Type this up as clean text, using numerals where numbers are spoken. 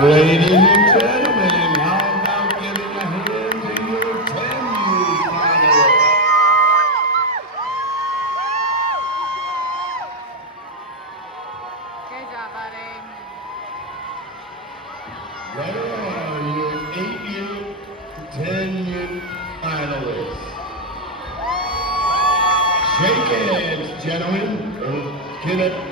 Ladies and gentlemen, how about giving a hand to your 10 new finalists? Good job, buddy. There are your 8U, 10U finalists. Shake hands, gentlemen. Get up